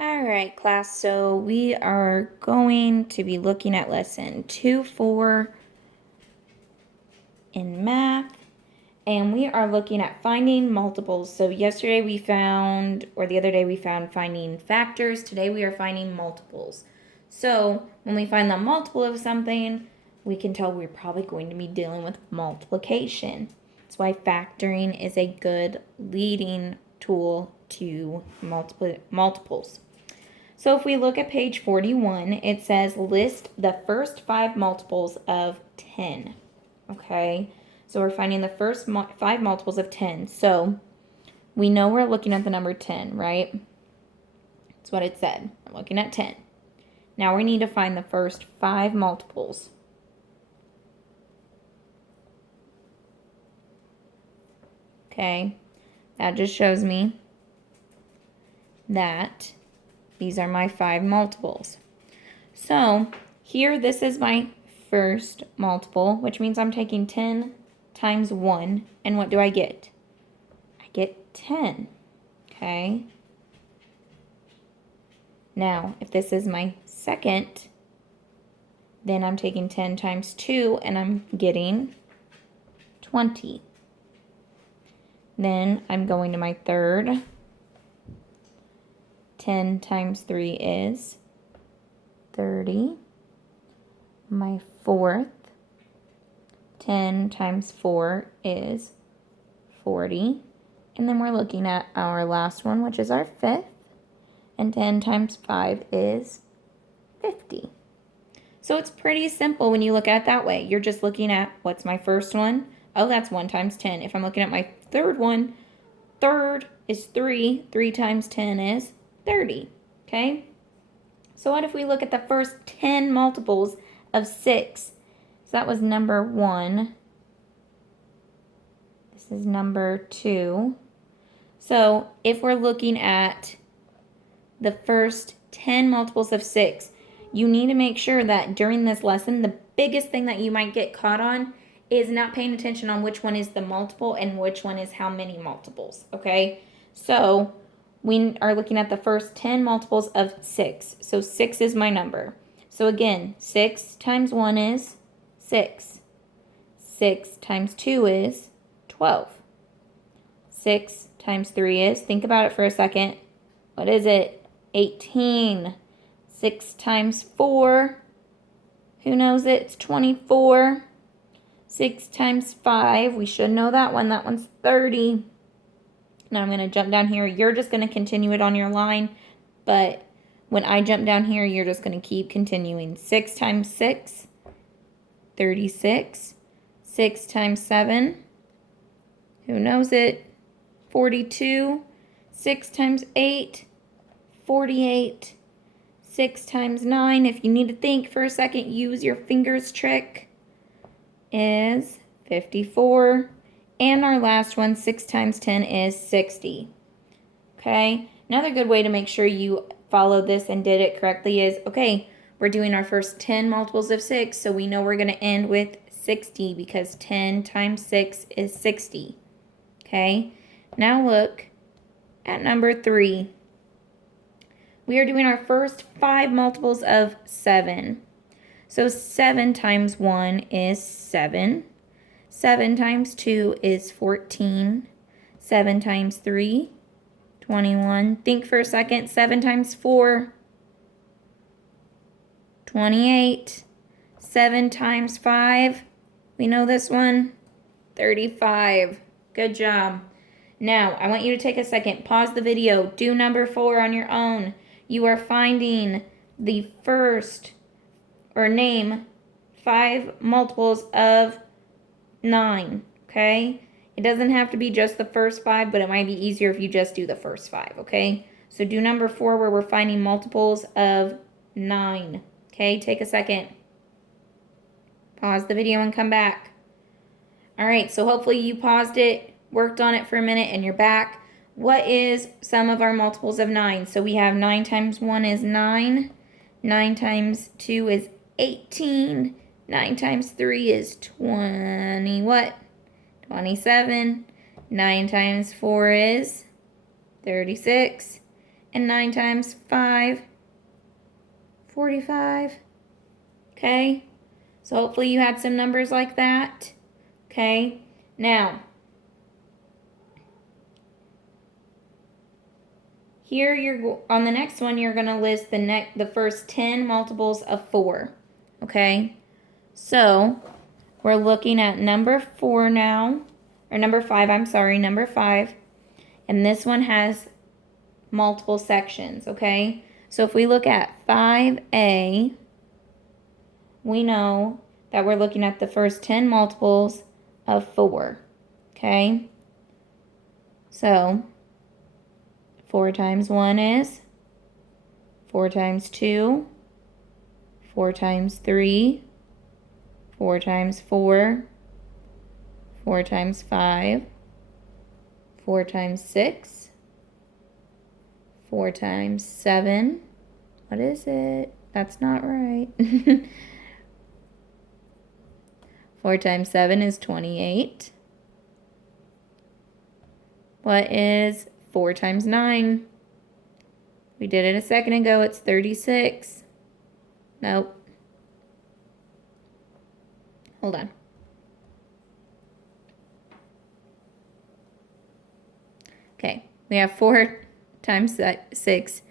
All right, class, so we are going to be looking at lesson 2-4 in math, and we are looking at finding multiples. So yesterday we found, or the other day we found finding factors. Today we are finding multiples. So when we find the multiple of something, we can tell we're probably going to be dealing with multiplication. That's why factoring is a good leading tool to multiples. So if we look at page 41, it says list the first 5 multiples of 10. Okay, so we're finding the first 5 multiples of 10. So we know we're looking at the number 10, right? That's what it said. We're looking at 10. Now we need to find the first 5 multiples. Okay, that just shows me that these are my 5 multiples. So here, this is my first multiple, which means I'm taking 10 times 1, and what do I get? I get 10, okay? Now, if this is my second, then I'm taking 10 times 2, and I'm getting 20. Then I'm going to my third. 10 times 3 is 30. My fourth, 10 times 4 is 40. And then we're looking at our last one, which is our fifth. And 10 times 5 is 50. So it's pretty simple when you look at it that way. You're just looking at, what's my first one? Oh, that's 1 times 10. If I'm looking at my third one, third is 3. 3 times 10 is 30. Okay? So what if we look at the first 10 multiples of 6? So that was number 1. This is number 2. So if we're looking at the first 10 multiples of 6, you need to make sure that during this lesson, the biggest thing that you might get caught on is not paying attention on which one is the multiple and which one is how many multiples, okay? So we are looking at the first 10 multiples of 6. So 6 is my number. So again, 6 times 1 is 6. 6 times 2 is 12. 6 times 3 is, think about it for a second, what is it? 18. 6 times 4, who knows it? It's 24. 6 times 5, we should know that one. That one's 30. Now I'm going to jump down here. You're just going to continue it on your line, but when I jump down here, you're just going to keep continuing. 6 times 6, 36. 6 times 7, who knows it? 42. 6 times 8, 48. 6 times 9, if you need to think for a second, use your fingers trick, is 54. And our last one, 6 times 10 is 60. Okay, another good way to make sure you followed this and did it correctly is, okay, we're doing our first 10 multiples of 6, so we know we're going to end with 60 because 10 times 6 is 60. Okay, now look at number 3. We are doing our first 5 multiples of 7. So 7 times 1 is 7. 7 times 2 is 14. 7 times 3, 21. Think for a second. 7 times 4, 28. 7 times 5, we know this one, 35. Good job. Now, I want you to take a second, pause the video, do number 4 on your own. You are finding the first, or name 5 multiples of 9, okay? It doesn't have to be just the first 5, but it might be easier if you just do the first 5, okay? So do number 4 where we're finding multiples of 9, okay? Take a second. Pause the video and come back. All right, so hopefully you paused it, worked on it for a minute, and you're back. What is some of our multiples of 9? So we have 9 times 1 is 9. 9 times 2 is 18. 9 times 3 is 20, what? 27. 9 times 4 is 36. And 9 times 5, 45. Okay? So hopefully you had some numbers like that. Okay? Now, here you're on the next one, you're going to list the first 10 multiples of 4. Okay? So, we're looking at number 4 now, or number 5, I'm sorry, number 5. And this one has multiple sections, okay? So if we look at 5A, we know that we're looking at the first 10 multiples of 4, okay? So 4 times 1 is 4 times 2, 4 times 3, 4 times 4, 4 times 5, 4 times 6, 4 times 7. What is it? That's not right. 4 times 7 is 28. What is 4 times 9? We did it a second ago. It's 36. Nope. Hold on. Okay, we have 4 times 6,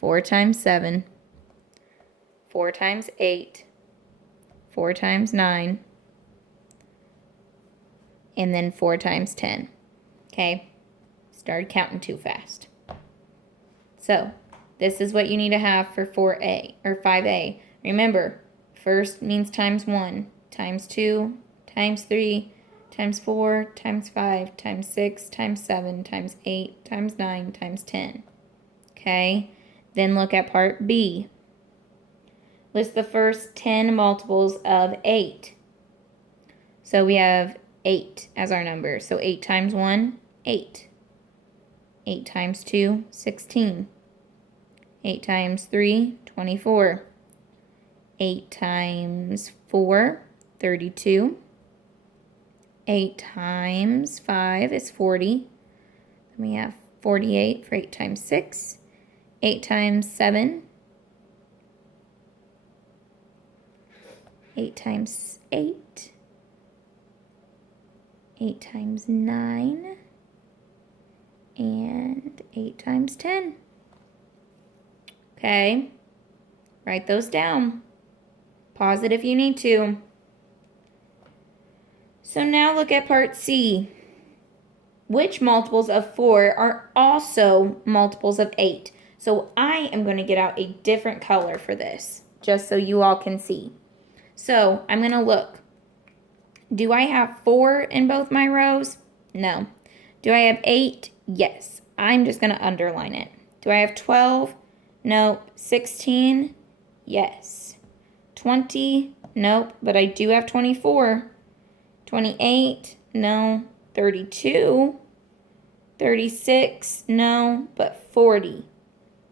4 times 7, 4 times 8, 4 times 9, and then 4 times 10. Okay, started counting too fast. So, this is what you need to have for 4A, or 5A. Remember, first means times 1, times 2, times 3, times 4, times 5, times 6, times 7, times 8, times 9, times 10. Okay? Then look at part B. List the first 10 multiples of 8. So we have 8 as our number. So 8 times 1, 8. 8 times 2, 16. 8 times 3, 24. 8 times 4, 32. 8 times 5 is 40. Then we have 48 for 8 times 6. 8 times 7. 8 times 8. 8 times 9. And 8 times 10. Okay. Write those down. Pause it if you need to. So now look at part C. Which multiples of 4 are also multiples of 8? So I am going to get out a different color for this, just so you all can see. So I'm going to look. Do I have 4 in both my rows? No. Do I have 8? Yes. I'm just going to underline it. Do I have 12? Nope. 16? Yes. 20? Nope. But I do have 24. 28? No. 32? 36? No. But 40.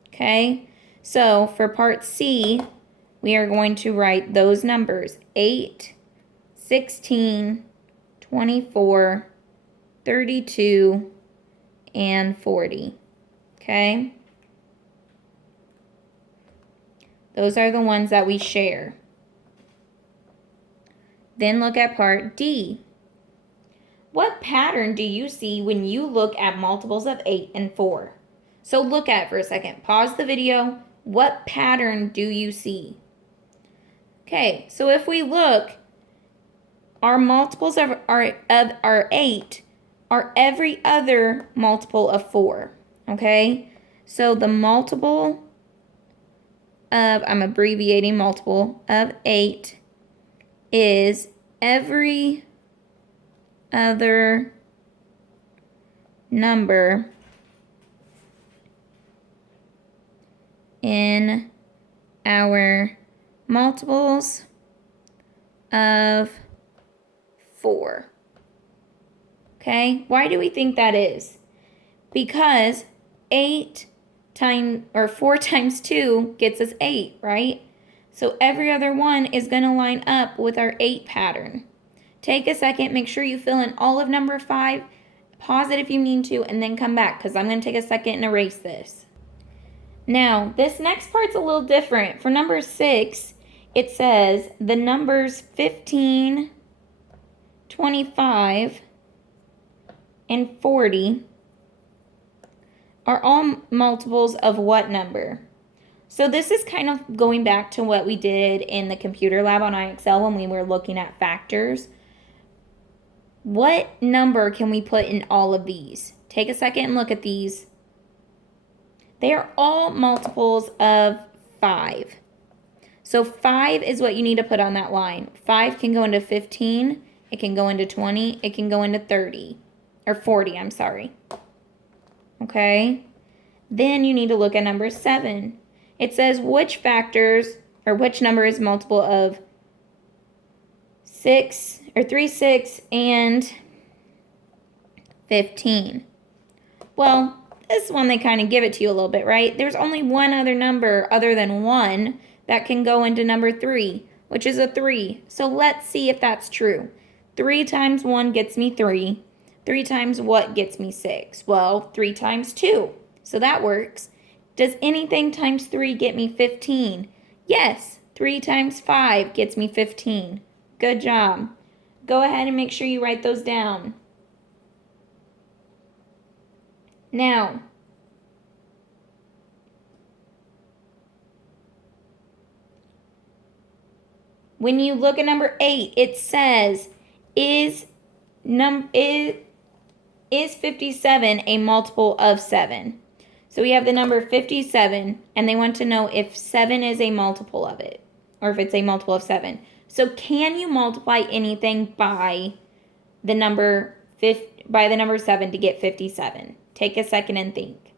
Okay? So for part C, we are going to write those numbers. 8, 16, 24, 32, and 40. Okay? Those are the ones that we share. Then look at part D. What pattern do you see when you look at multiples of 8 and 4? So look at it for a second. Pause the video. What pattern do you see? Okay, so if we look, our multiples of our 8 are every other multiple of 4. Okay? So the multiple of, I'm abbreviating multiple of 8 is every other number in our multiples of 4. Okay? Why do we think that is? Because 4 times 2 gets us 8, right? So every other one is going to line up with our 8 pattern. Take a second, make sure you fill in all of number 5, pause it if you need to, and then come back because I'm going to take a second and erase this. Now, this next part's a little different. For number 6, it says the numbers 15, 25, and 40 are all multiples of what number? So this is kind of going back to what we did in the computer lab on IXL when we were looking at factors. What number can we put in all of these? Take a second and look at these. They are all multiples of 5. So 5 is what you need to put on that line. 5 can go into 15, it can go into 20, it can go into 30, or 40, I'm sorry. Okay? Then you need to look at number 7. It says which factors, or which number is multiple of 6, or 3, 6, and 15. Well, this one they kind of give it to you a little bit, right? There's only one other number other than 1 that can go into number 3, which is a 3. So let's see if that's true. 3 times 1 gets me 3. 3 times what gets me 6? Well, 3 times 2. So that works. Does anything times 3 get me 15? Yes. 3 times 5 gets me 15. Good job. Go ahead and make sure you write those down. Now, when you look at number 8, it says, is 57 a multiple of 7? So we have the number 57, and they want to know if 7 is a multiple of it, or if it's a multiple of 7. So can you multiply anything by the number 7 to get 57? Take a second and think.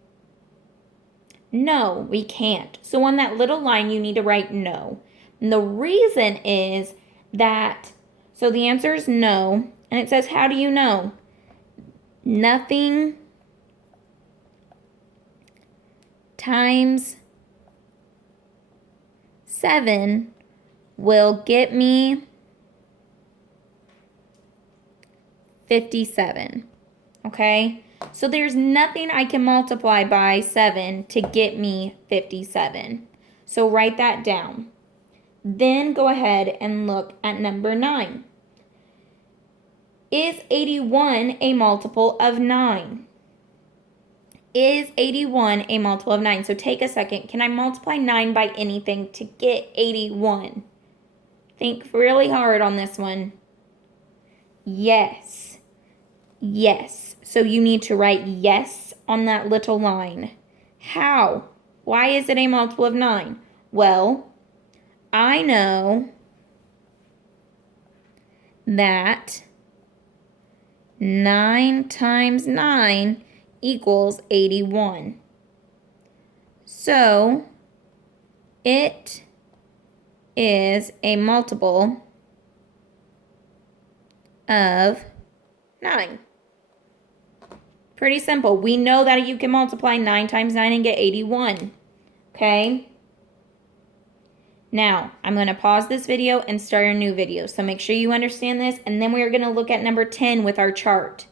No, we can't. So on that little line, you need to write no. And the reason is that, so the answer is no, and it says, how do you know? Nothing times 7 will get me 57. Okay? So there's nothing I can multiply by 7 to get me 57. So write that down. Then go ahead and look at number 9. Is 81 a multiple of 9? Is 81 a multiple of 9? So take a second. Can I multiply 9 by anything to get 81? Think really hard on this one. Yes. Yes. So you need to write yes on that little line. How? Why is it a multiple of 9? Well, I know that 9 times 9 equals 81. So it is a multiple of 9. Pretty simple. We know that you can multiply 9 times 9 and get 81. Okay? Now, I'm going to pause this video and start a new video. So make sure you understand this, and then we are going to look at number 10 with our chart.